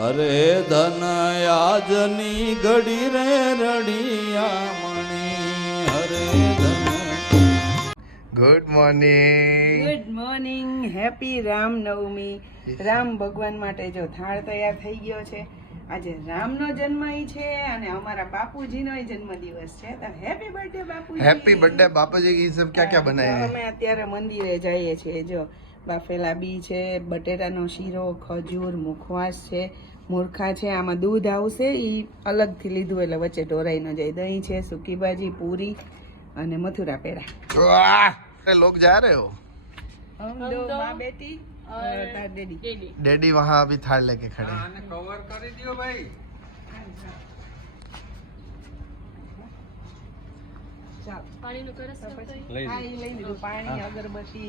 અરે ધન આજની ઘડી રે રડિયા મણી હરે ધન. Good morning. Good morning. Happy Ramnavami. Ram ભગવાન માટે જો થાળ તૈયાર થઈ ગયો છે. આજે રામનો જન્મ છે અને અમારા બાપુજીનો જન્મદિવસ છે. તો હેપી બર્થડે બાપુજી. હેપી બर्थडे બાપુજી. ये सब क्या क्या बनाए हैं? અમે અત્યારે મંદિરે જઈએ છીએ. જો બાફેલા બી છે, બટેટાનો શીરો, ખજૂર, મુખવાસ છે, મૂર્ખા છે. આમાં દૂધ આવશે, એ અલગથી લીધું એટલે વચ્ચે ઢોરાઈ ન જાય. દહીં છે, સૂકી ભાજી, પૂરી અને મથુરા પેડા. वाह, लोग जा रहे हो? हम दो माँ बेटी और तार डैडी. डैडी वहाँ अभी थाल लेके खड़े हैं. કવર કરી દો ભાઈ. પાણી, અગરબત્તી.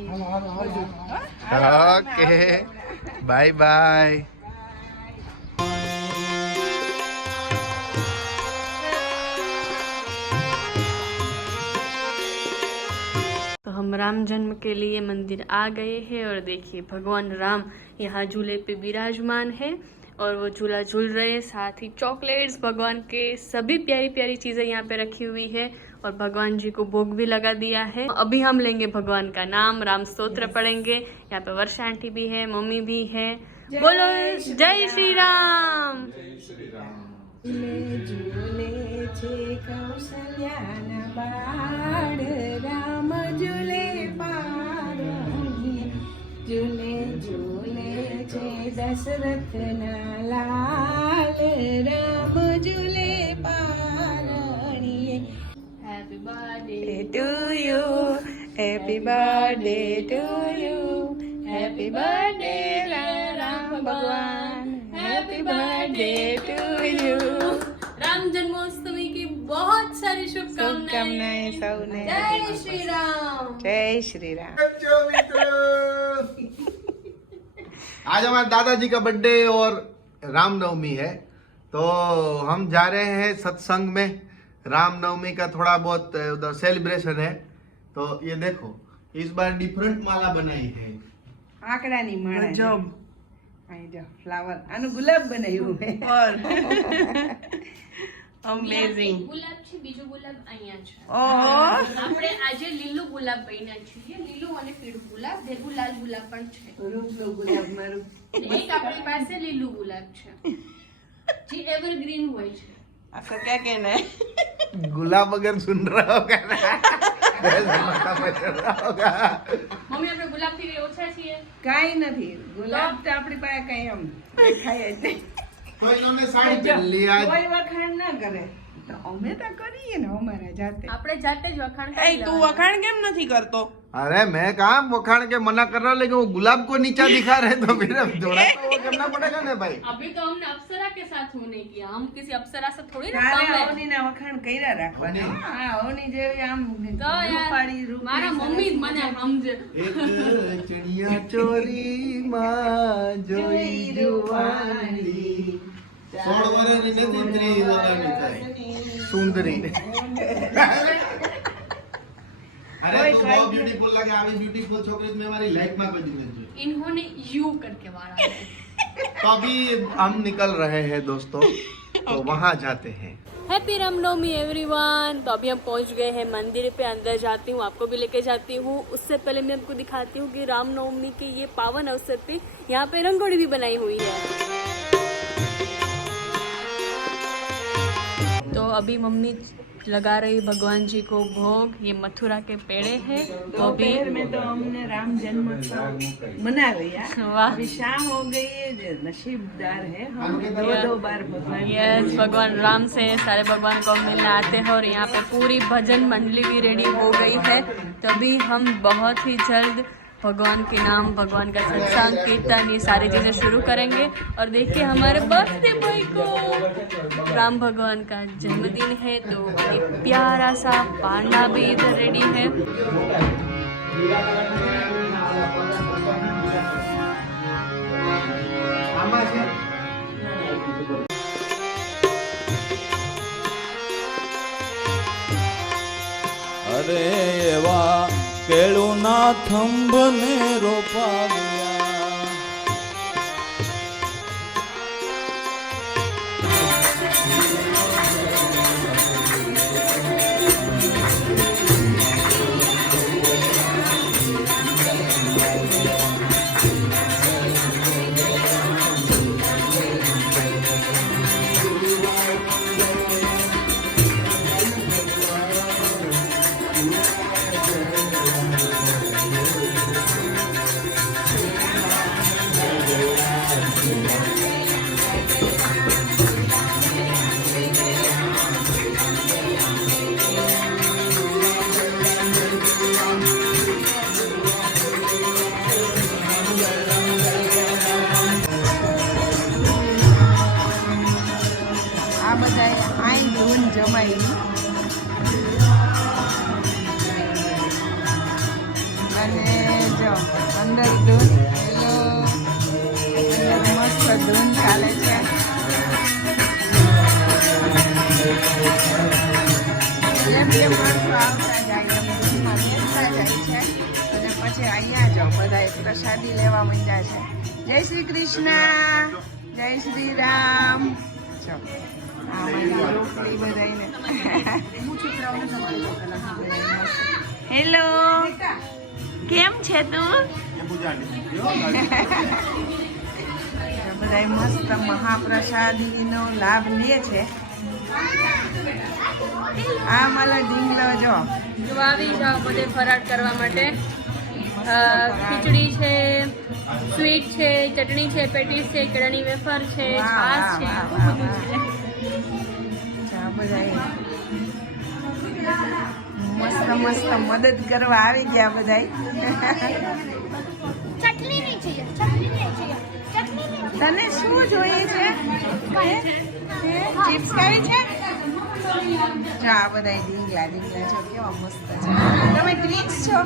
Okay, bye bye. तो हम राम जन्म के लिए मंदिर आ गए हैं और देखिए भगवान राम यहाँ झूले पे विराजमान है और वो झूला झूल रहे हैं. साथ ही चॉकलेट्स, भगवान के सभी प्यारी प्यारी चीजें यहाँ पे रखी हुई है और भगवान जी को भोग भी लगा दिया है. अभी हम लेंगे भगवान का नाम, राम स्तोत्र पढ़ेंगे. यहाँ पे वर्षा आंटी भी है, मम्मी भी है. बोलो जय श्री राम. ઝૂલે છે કૌશલ્યાના બાળ, રામ ઝૂલે પારણીએ. ઝૂલે ઝૂલે છે દશરથના લાલ, રામ ઝૂલે પારણીએ. Happy birthday To you, happy birthday to you, happy birthday Ram ભગવાન, happy birthday to you. Ram जन्मोत्सवी की बहुत सारी शुभकामनाएं. શુભકામનાएं સૌને. जय श्री राम. જય શ્રી રામ. आज हमारे दादाजी का बर्थडे और रामनवमी है, तो हम जा रहे हैं सत्संग में. रामनवमी का थोड़ा बहुत उधर सेलिब्रेशन है. तो ये देखो, इस बार डिफरेंट माला बनाई है. આંકડાની માળા છે. અહીં જો ફ્લાવર, આનું ગુલાબ બનાવ્યું છે. અમેઝિંગ. ગુલાબ છે, બીજું ગુલાબ અહીંયા છે. ઓહો, આપણે આજે લીલું ગુલાબ બન્યા છીએ. લીલું અને પીળું ગુલાબ, ભેગું લાલ ગુલાબ પણ છે. રૂપનો ગુલાબ મારું. અને એક આપણી પાસે લીલું ગુલાબ છે જે એવરગ્રીન હોય છે. આખો ક્યાં કે ને गुलाब अगर सुन रहा होगा ना, माथा पर चढ़ रहा होगा. મમ્મી આપણે ગુલાબ થી ઓછા છીએ. કાઈ નથી. ગુલાબ તો આપણી પાસે કઈ એમ દેખાય જ નહીં. तो इन्होंने साड़ी पहन ली आज. કોઈ વખાણ ના કરે તો અમે તો કરીએ ને અમારા જાતે. આપણે જાતે જ વખાણ એ કરી તું લેવાના. વખાણ કેમ નથી કરતો? अरे मैं कहा वखाण के मना कर रहा हूँ, लेकिन वो गुलाब को नीचा दिखा रहे तो फिर अब थोड़ा तो वो करना पड़ेगा ना भाई. अभी तो हमने अप्सरा के साथ होने किया. हम किसी अप्सरा से थोड़ी ना તારે कम है. અવનીના વખાણ કર્યા રાખવાના. હા, અવની જેવી આમ તો રૂપાળી યાર રૂપની મારા મમ્મી જ મને સમજે. एक चिड़िया चोरी माँ जोई रुवाली 16 વર્ષની નથી 30 વર્ષની થાય. સુંદરી. अरे तू बहुत ब्यूटीफुल लगे. આવી ब्यूटीफुल छोकरी मैं हमारी लाइफ में कभी नहीं જોઈ. इन्होंने यू करके मारा है. तो अभी हम निकल रहे हैं दोस्तों, तो वहाँ जाते हैं. Happy Ramnavami everyone. तो अभी हम पहुंच गए हैं मंदिर पे. अंदर जाती हूँ, आपको भी लेके जाती हूँ. उससे पहले मैं आपको दिखाती हूँ कि रामनवमी के ये पावन अवसर पे यहाँ पे रंगोली भी बनाई हुई है. तो अभी मम्मी लगा रही भगवान जी को भोग. ये मथुरा के पेड़े हैं. तो अभी दोपहर में तो हमने राम जन्मोत्सव मना लिया. वाह. अभी शाम हो गई है. जो नसीबदार है हम 2-2 बार भगवान यस, भगवान राम से सारे भगवान को मिलने आते हैं. और यहाँ पे पूरी भजन मंडली भी रेडी हो गई है. तभी हम बहुत ही जल्द भगवान के नाम, भगवान का सत्संग, कीर्तन, ये सारी चीजें शुरू करेंगे. और देखिए हमारे बर्थडे बॉय को, राम भगवान का जन्मदिन है तो एक प्यारा सा पांडा भी इधर रेडी है. અરે એવા કેળુના થંભને રોપાવ્યા મીઠાઈ અને જો અંદર ધૂન અંદર મસ્ત ધૂન ચાલે છે. એમ કે માણસો આવતા જાય એમ ધૂનમાં બેસતા જાય છે અને પછી અહીંયા જો બધા પ્રસાદી લેવા માંડ્યા છે. જય શ્રી કૃષ્ણ, જય શ્રી રામ. જો રોટલી બધાને હેલો, કેમ છે તું? બધા મસ્ત મહાપ્રસાદીનો લાભ લે છે. આ મારો ઢીંગલો જો આવી જાઓ બધે ફરાળ કરવા માટે. ખીચડી છે, સ્વીટ છે, ચટણી છે, પેટીસ છે, કેળાની વેફર છે, છાશ છે, બહુ બધું છે. બધા મસ્ત મસ્ત મદદ કરવા આવી ગયા બધા. તને શું જોઈએ છે? ચિપ્સ ખાવી છે? જો આ બધા ઢીંગલા ઢીંગલા છો, કેવા મસ્ત છે. તમે ટ્વિન્સ છો?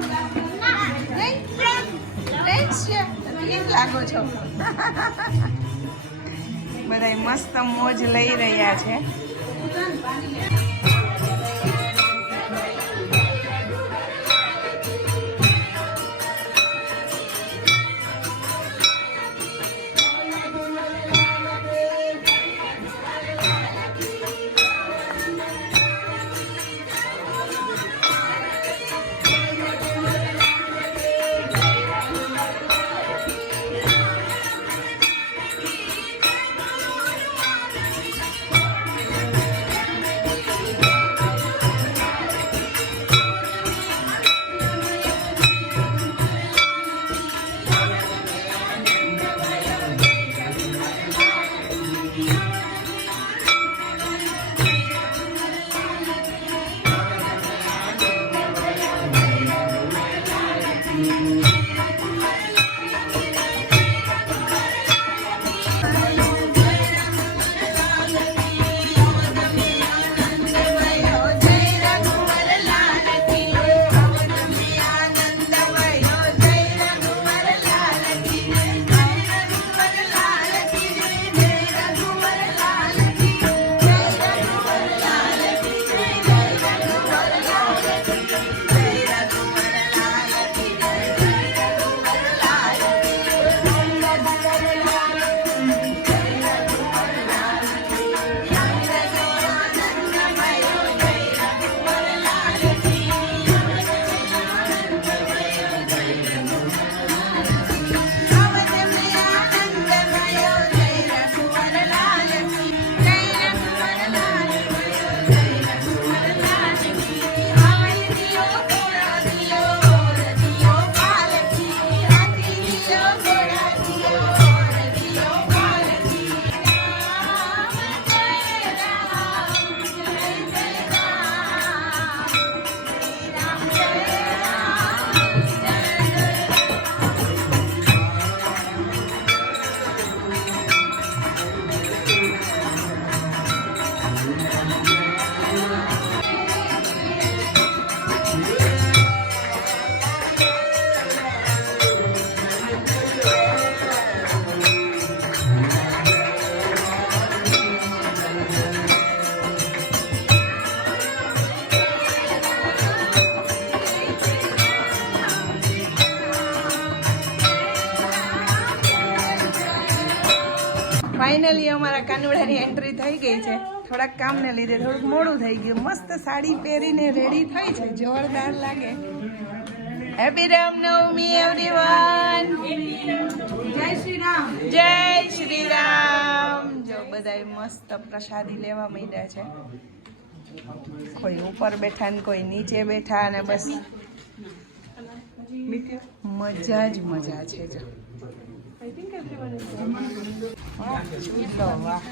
ફ્રેન્ડ્સ છે, ટ્વિન લાગો છો. બધા મસ્ત મોજ લઈ રહ્યા છે. ફાઇનલી અમારા કાનુડાની એન્ટ્રી થઈ ગઈ છે. થોડાક કામને લીધે થોડુંક મોડું થઈ ગયું. મસ્ત સાડી પહેરીને રેડી થઈ છે, જોરદાર લાગે. Happy Ramnavami everyone. જય શ્રી રામ, જય શ્રી રામ. જો બધાય મસ્ત પ્રસાદી લેવા માંડ્યા છે. કોઈ ઉપર બેઠા ને કોઈ નીચે બેઠા અને બસ મજા જ મજા છે. જો વાહ, ચૂલો, વાહ,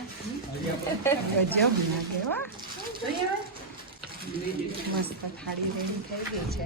ગજબ લાગે. વાહ, મસ્ત થાળી રેડી થઈ ગઈ છે.